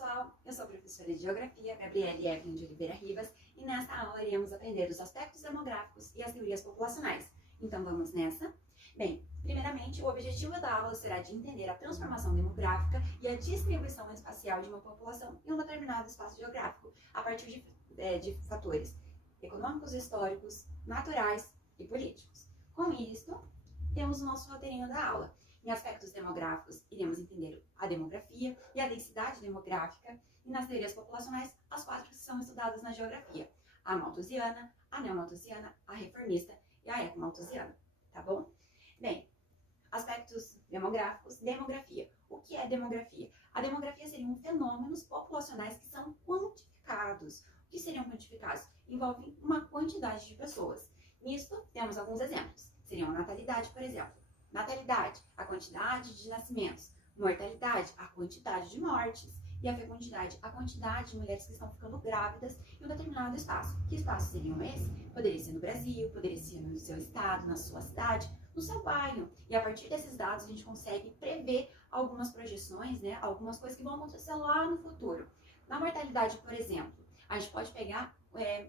pessoal, eu sou a professora de Geografia, Gabriele Evelyn de Oliveira Rivas, e nessa aula iremos aprender os aspectos demográficos e as teorias populacionais. Então vamos nessa? Bem, primeiramente, o objetivo da aula será de entender a transformação demográfica e a distribuição espacial de uma população em um determinado espaço geográfico, a partir de fatores econômicos, históricos, naturais e políticos. Com isto, temos o nosso roteirinho da aula. Em aspectos demográficos, iremos entender a demografia e a densidade demográfica, e nas teorias populacionais, as 4 que são estudadas na geografia: a malthusiana, a neomalthusiana, a reformista e a ecomalthusiana, tá bom? Bem, aspectos demográficos, demografia. O que é demografia? A demografia seriam fenômenos populacionais que são quantificados. O que seriam quantificados? Envolvem uma quantidade de pessoas. Nisto, temos alguns exemplos. Seriam a natalidade, por exemplo. Natalidade, a quantidade de nascimentos. Mortalidade, a quantidade de mortes. E a fecundidade, a quantidade de mulheres que estão ficando grávidas em um determinado espaço. Que espaços seriam esses? Poderia ser no Brasil, poderia ser no seu estado, na sua cidade, no seu bairro. E a partir desses dados a gente consegue prever algumas projeções, né? Algumas coisas que vão acontecer lá no futuro. Na mortalidade, por exemplo, a gente pode pegar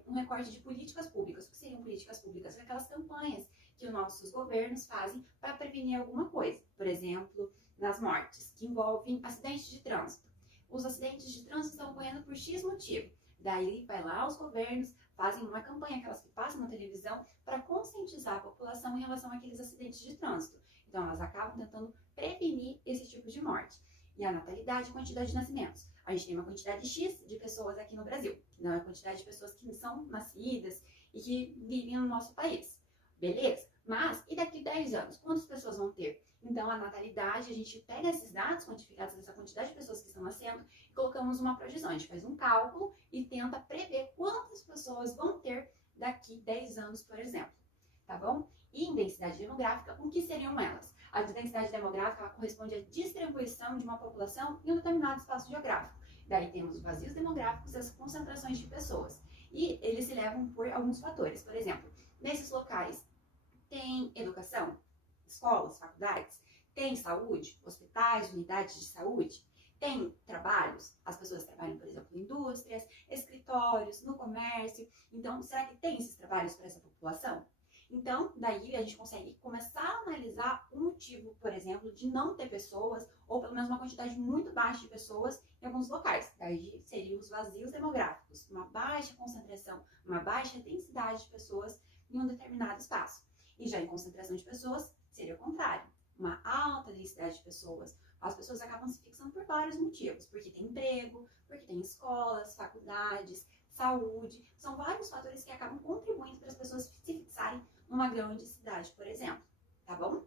um recorte de políticas públicas. O que seriam políticas públicas? Aquelas campanhas que os nossos governos fazem para prevenir alguma coisa. Por exemplo, nas mortes, que envolvem acidentes de trânsito. Os acidentes de trânsito estão ocorrendo por X motivo. Daí, vai lá os governos, fazem uma campanha, aquelas que passam na televisão, para conscientizar a população em relação àqueles acidentes de trânsito. Então, elas acabam tentando prevenir esse tipo de morte. E a natalidade, a quantidade de nascimentos. A gente tem uma quantidade X de pessoas aqui no Brasil. Não é a quantidade de pessoas que são nascidas e que vivem no nosso país. Beleza? Mas, e daqui 10 anos? Quantas pessoas vão ter? Então, a natalidade, a gente pega esses dados quantificados dessa quantidade de pessoas que estão nascendo e colocamos uma projeção. A gente faz um cálculo e tenta prever quantas pessoas vão ter daqui 10 anos, por exemplo. Tá bom? E em densidade demográfica, o que seriam elas? A densidade demográfica ela corresponde à distribuição de uma população em um determinado espaço geográfico. Daí temos os vazios demográficos e as concentrações de pessoas. E eles se levam por alguns fatores. Por exemplo, nesses locais tem educação, escolas, faculdades, tem saúde, hospitais, unidades de saúde, tem trabalhos, as pessoas trabalham, por exemplo, em indústrias, escritórios, no comércio. Então, será que tem esses trabalhos para essa população? Então, daí a gente consegue começar a analisar o motivo, por exemplo, de não ter pessoas, ou pelo menos uma quantidade muito baixa de pessoas em alguns locais. Daí seriam os vazios demográficos, uma baixa concentração, uma baixa densidade de pessoas em um determinado espaço. E já em concentração de pessoas, seria o contrário, uma alta densidade de pessoas. As pessoas acabam se fixando por vários motivos, porque tem emprego, porque tem escolas, faculdades, saúde. São vários fatores que acabam contribuindo para as pessoas se fixarem numa grande cidade, por exemplo. Tá bom?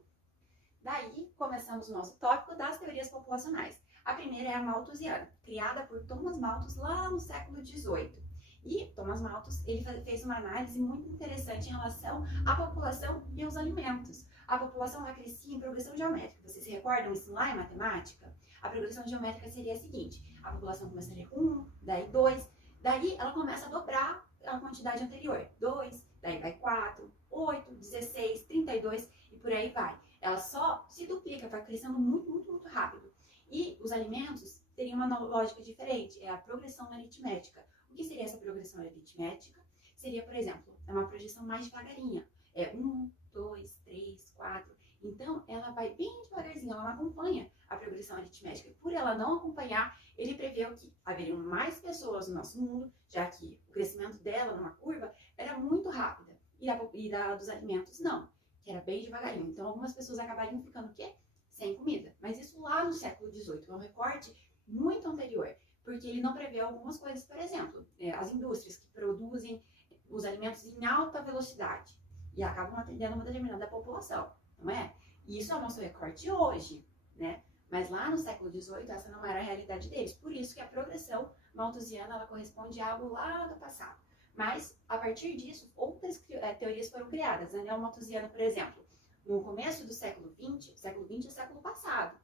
Daí, começamos o nosso tópico das teorias populacionais. A primeira é a malthusiana, criada por Thomas Malthus lá no século XVIII. E Thomas Malthus ele fez uma análise muito interessante em relação à população e aos alimentos. A população ela crescia em progressão geométrica. Vocês se recordam isso lá em matemática? A progressão geométrica seria a seguinte: a população começaria com 1, daí 2, daí ela começa a dobrar a quantidade anterior. 2, daí vai 4, 8, 16, 32 e por aí vai. Ela só se duplica, vai crescendo muito, muito, muito rápido. E os alimentos teriam uma lógica diferente, é a progressão aritmética. O que seria essa progressão aritmética? Seria, por exemplo, uma projeção mais devagarinha. É 1, 2, 3, 4. Então, ela vai bem devagarzinho, ela não acompanha a progressão aritmética. E por ela não acompanhar, ele preveu que haveriam mais pessoas no nosso mundo, já que o crescimento dela numa curva era muito rápida. E da dos alimentos, não, que era bem devagarinho. Então, algumas pessoas acabariam ficando o quê? Sem comida. Mas isso lá no século XVIII, é um recorte muito anterior. Porque ele não prevê algumas coisas, por exemplo, as indústrias que produzem os alimentos em alta velocidade e acabam atendendo uma determinada população, não é? E isso é o nosso recorte hoje, né? Mas lá no século XVIII, essa não era a realidade deles. Por isso que a progressão malthusiana, ela corresponde a algo lá do passado. Mas, a partir disso, outras teorias foram criadas. A neomalthusiana, por exemplo, no começo do século XX é o século passado,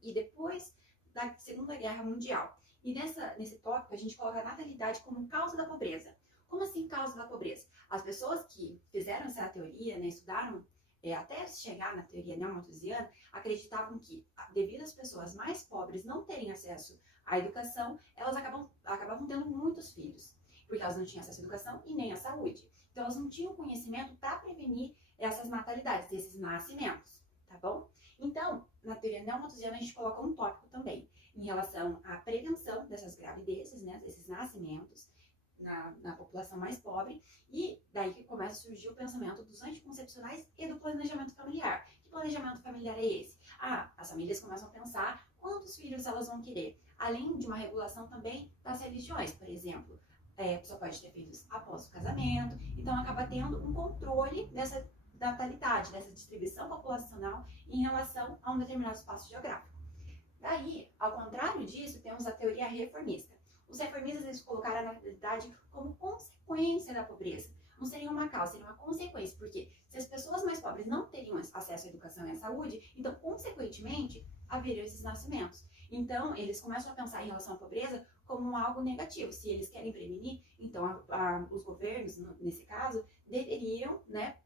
e depois da Segunda Guerra Mundial. E nesse tópico, a gente coloca a natalidade como causa da pobreza. Como assim causa da pobreza? As pessoas que fizeram essa teoria, né, estudaram até chegar na teoria neomalthusiana, acreditavam que, devido às pessoas mais pobres não terem acesso à educação, elas acabavam tendo muitos filhos, porque elas não tinham acesso à educação e nem à saúde. Então, elas não tinham conhecimento para prevenir essas natalidades, esses nascimentos, tá bom? Então, na teoria neomalthusiana, a gente coloca um tópico também em relação à prevenção dessas gravidezes, né, desses nascimentos na população mais pobre, e daí que começa a surgir o pensamento dos anticoncepcionais e do planejamento familiar. Que planejamento familiar é esse? As famílias começam a pensar quantos filhos elas vão querer, além de uma regulação também das religiões, por exemplo. Só pode ter filhos após o casamento, então acaba tendo um controle dessa natalidade, dessa distribuição populacional em relação a um determinado espaço geográfico. Daí, ao contrário disso, temos a teoria reformista. Os reformistas eles colocaram a natalidade como consequência da pobreza. Não seria uma causa, seria uma consequência, porque se as pessoas mais pobres não teriam acesso à educação e à saúde, então, consequentemente, haveriam esses nascimentos. Então, eles começam a pensar em relação à pobreza como algo negativo. Se eles querem prevenir, então os governos, nesse caso, deveriam, né,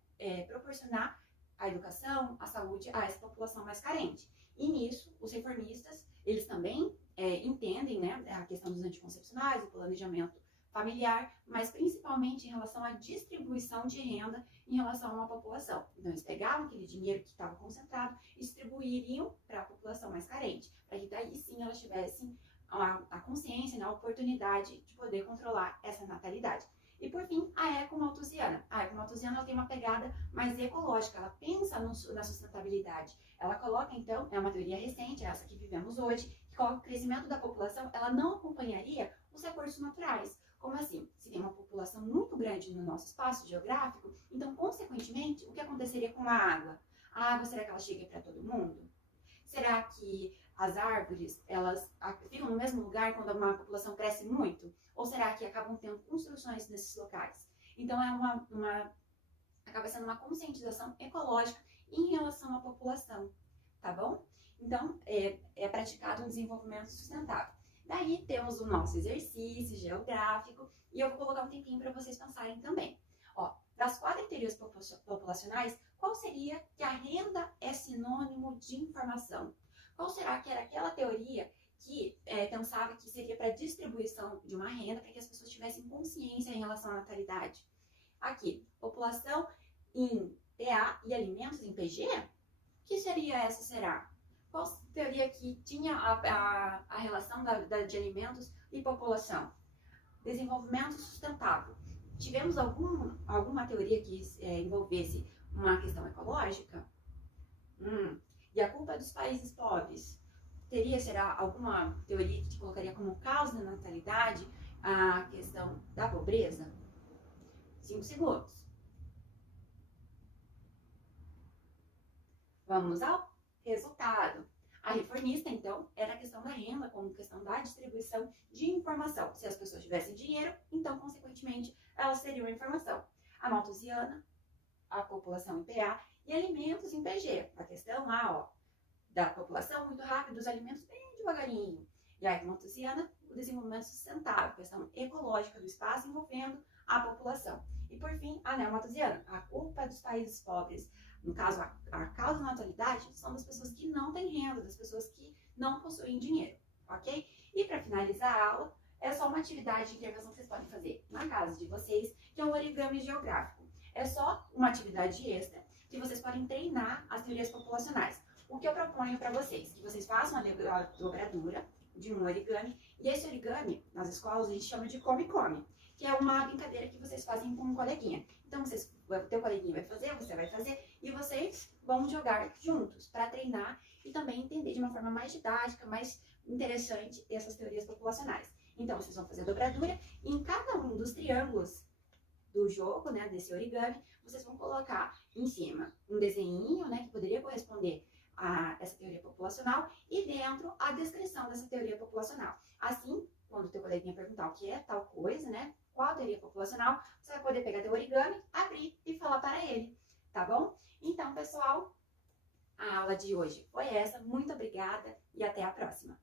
proporcionar a educação, a saúde a essa população mais carente. E nisso, os reformistas, eles também entendem, né, a questão dos anticoncepcionais, o planejamento familiar, mas principalmente em relação à distribuição de renda em relação a uma população. Então, eles pegavam aquele dinheiro que estava concentrado e distribuiriam para a população mais carente, para que daí sim elas tivessem a consciência, né, a oportunidade de poder controlar essa natalidade. E por fim, a ecomalthusiana. A ecomalthusiana ela tem uma pegada mais ecológica, ela pensa na sustentabilidade. Ela coloca, então, é uma teoria recente, essa que vivemos hoje, que coloca o crescimento da população, ela não acompanharia os recursos naturais. Como assim? Se tem uma população muito grande no nosso espaço geográfico, então, consequentemente, o que aconteceria com a água? A água, será que ela chega para todo mundo? Será que as árvores, elas ficam no mesmo lugar quando uma população cresce muito? Ou será que acabam tendo construções nesses locais? Então, acaba sendo uma conscientização ecológica em relação à população, tá bom? Então, é praticado um desenvolvimento sustentável. Daí, temos o nosso exercício geográfico, e eu vou colocar um tempinho para vocês pensarem também. Das 4 teorias populacionais, qual seria que a renda é sinônimo de informação? Qual será que era aquela teoria que pensava que seria para a distribuição de uma renda, para que as pessoas tivessem consciência em relação à natalidade? Aqui, população em PA e alimentos em PG? Que seria essa, será? Qual teoria que tinha a relação de alimentos e população? Desenvolvimento sustentável. Tivemos alguma teoria que envolvesse uma questão ecológica? E a culpa é dos países pobres? Será alguma teoria que te colocaria como causa da natalidade a questão da pobreza? 5 segundos. Vamos ao resultado. A reformista, então, era a questão da renda como questão da distribuição de informação. Se as pessoas tivessem dinheiro, então, consequentemente, elas teriam a informação. A malthusiana, a população em PA e alimentos em PG. A questão lá, da população muito rápido, dos alimentos bem devagarinho. E a malthusiana, o desenvolvimento sustentável, questão ecológica do espaço envolvendo a população. E por fim, a neomalthusiana, a culpa dos países pobres. No caso, a causa da natalidade são das pessoas que não têm renda, das pessoas que não possuem dinheiro, ok? E para finalizar a aula, é só uma atividade de intervenção que vocês podem fazer na casa de vocês, que é um origami geográfico. É só uma atividade extra que vocês podem treinar as teorias populacionais. O que eu proponho para vocês? Que vocês façam a dobradura de um origami, e esse origami, nas escolas, a gente chama de come-come, que é uma brincadeira que vocês fazem com um coleguinha. Então, o teu coleguinha vai fazer, você vai fazer, e vocês vão jogar juntos para treinar e também entender de uma forma mais didática, mais interessante essas teorias populacionais. Então, vocês vão fazer a dobradura e em cada um dos triângulos do jogo, né, desse origami, vocês vão colocar em cima um desenhinho, né, que poderia corresponder a essa teoria populacional e dentro a descrição dessa teoria populacional. Assim, quando o teu coleguinha perguntar o que é tal coisa, né, qual a teoria populacional, você vai poder pegar teu origami, abrir e falar para ele, tá bom? Então, pessoal, a aula de hoje foi essa. Muito obrigada e até a próxima!